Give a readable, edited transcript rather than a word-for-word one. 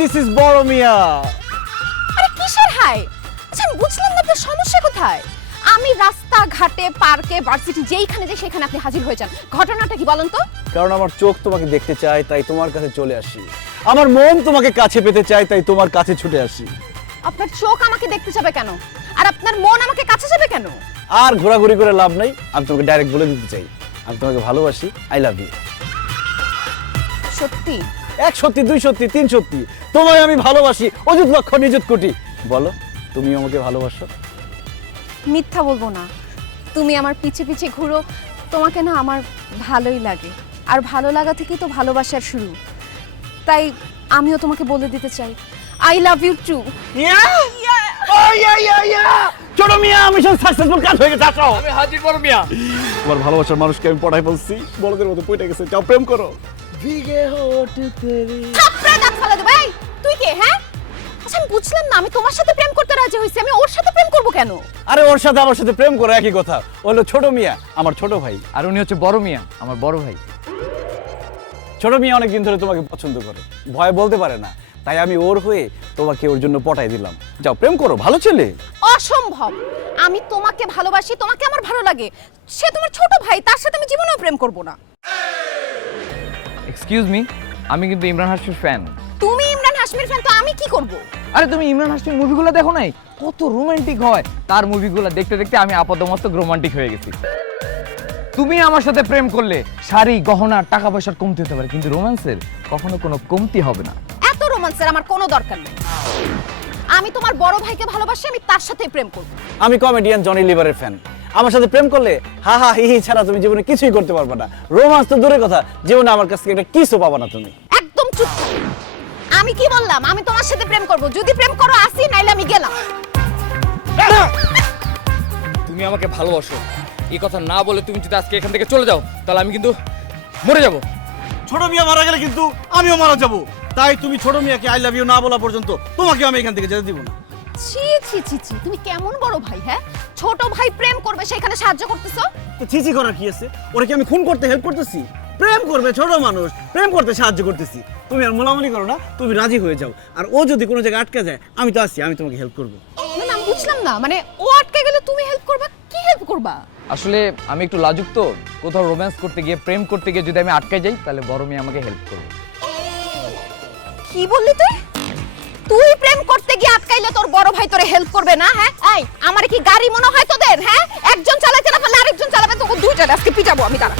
This is বড় মিয়া। আরে কিসের হাই? আচ্ছা আমি বুঝলাম না আপনার সমস্যা কোথায়। আমি রাস্তা ঘাটে পার্কে ভার্সিটি যেইখানে যাই সেখানে আপনি হাজির হয়ে যান, ঘটনাটা কি বলেন তো? কারণ আমার চোখ তোমাকে দেখতে চায় তাই তোমার কাছে চলে আসি, আমার মন তোমাকে কাছে পেতে চায় তাই তোমার কাছে ছুটে আসি। আপনার চোখ আমাকে দেখতে যাবে কেন, আর আপনার মন আমাকে কাছে যাবে কেন? আর ঘোরাঘুরি করে লাভ নাই, আমি তোমাকে ডাইরেক্ট বলে দিতে চাই আমি তোমাকে ভালোবাসি, আই লাভ ইউ। সত্যি? এক সত্যি, দুই সত্যি, তিন সত্যি, তোমায় আমি ভালোবাসি অযুত লক্ষ নিযুত কোটি। বলো তুমি আমাকে ভালোবাসো? মিথ্যা বলবো না, তুমি আমার পিছে পিছে ঘুরো, তোমাকে না আমার ভালোই লাগে, আর ভালো লাগা থেকেই তো ভালোবাসার শুরু। তাই আমিও তোমাকে বলে দিতে চাই আই লাভ ইউ টু। ছোট মিয়া, মিশন সাকসেসফুল, কাজ হয়ে গেছে। আসো, আমি হাজির বড় মিয়া। তোমার ভালোবাসার মানুষকে আমি পড়াই বলছি, বড়দের মতো পড়ে গেছে, যাও প্রেম করো। ভিগে হোট তেরি। থাপড়া দাঁত ফালা দেব। এই তুই কে? হ্যাঁ, আচ্ছা আমি বুঝলাম না, আমি তোমার সাথে প্রেম করতে রাজি হইছি, আমি ওর সাথে প্রেম করব কেন? আরে ওর সাথে আমার সাথে প্রেম করো, একই কথা। ও হলো ছোট মিয়া, আমার ছোট ভাই। আর উনি হচ্ছে বড় মিয়া, আমার বড় ভাই। ছোট মিয়া অনেকদিন ধরে তোমাকে পছন্দ করে, ভয় বলতে পারে না, তাই আমি ওর হয়ে তোমাকে ওর জন্য পটাই দিলাম। যাও প্রেম করো, ভালো ছেলে। অসম্ভব, আমি তোমাকে ভালোবাসি, তোমাকে আমার ভালো লাগে, সে তোমার ছোট ভাই, তার সাথে আমি জীবনেও প্রেম করব না। এক্সকিউজ মি, আমি কিন্তু ইমরান হাশমির ফ্যান। তুমি ইমরান হাশমির ফ্যান, তো আমি কি করব? আরে তুমি ইমরান হাশমির মুভিগুলো দেখো নাই? কত রোমান্টিক হয় তার মুভিগুলো, দেখতে দেখতে আমি আপাতমস্তক রোমান্টিক হয়ে গেছি। তুমি আমার সাথে প্রেম করলে শাড়ি গহনা টাকা পয়সার কমতি হতে পারে, কিন্তু রোম্যান্সের কখনো কোনো কমতি হবে না। এত রোমান্সের আমার কোনো দরকার নেই, আমি তোমার বড় ভাইকে ভালোবাসি, আমি তার সাথে প্রেম করব। আমি কমেডিয়ান জনি লিভারের ফ্যান, আমার সাথে প্রেম করলে হা হা হি হি ছাড়া তুমি জীবনে কিছুই করতে পারবে না। রোমান্স তো দূরের কথা, জীবনে আমার কাছ থেকে একটা কিসও পাবা না তুমি। একদম চুপ থাকো। আমি কি বললাম? আমি তোমার সাথে প্রেম করব, যদি প্রেম করো আসি, নাইলে আমি গেলাম। তুমি আমাকে ভালোবাসো এই কথা না বলে তুমি যদি আজকে এখান থেকে চলে যাও, তাহলে আমি কিন্তু মরে যাব। ছোট মিয়া মারা গেলে কিন্তু আমিও মারা যাব, তাই তুমি ছোট মিয়াকে আই লাভ ইউ না বলা পর্যন্ত তোমাকে আমি এখান থেকে যেতে দিব না। ছি ছি ছি ছি, তুমি কেমন বড় ভাই? হ্যাঁ, ছোট ভাই প্রেম করবে সেখানে সাহায্য করতেছো? তো ছিছি করার কি আছে? ওরা কি আমি খুন করতে হেল্প করতেছি? প্রেম করবে ছোট মানুষ, প্রেম করতে সাহায্য করতেছি। তুমি আর মোলামুলি করো না, তুমি রাজি হয়ে যাও। আর ও যদি কোনো জায়গায় আটকে যায়, আমি তো আছি, আমি তোমাকে হেল্প করবো। না না, আমি বুঝলাম না, মানে ও আটকে গেলে তুমি হেল্প করবা? কি হেল্প করবা? আসলে আমি একটু লাজুক তো, কোথাও রোম্যান্স করতে গিয়ে প্রেম করতে গিয়ে যদি আমি আটকে যাই, তাহলে বড় মেয়ে আমাকে হেল্প করবে। কি বললি তুই? তুই প্রেম করতে গিয়ে আটকাইলে তোর বড় ভাই তোরে হেল্প করবে না? হ্যাঁ, এই আমার কি গাড়ি মনে হয় তোদের? হ্যাঁ, একজন চালাতে না পারলে আরেকজন চালাবে, তোকে দুইটা আজকে পিটাবো আমি। দাঁড়া।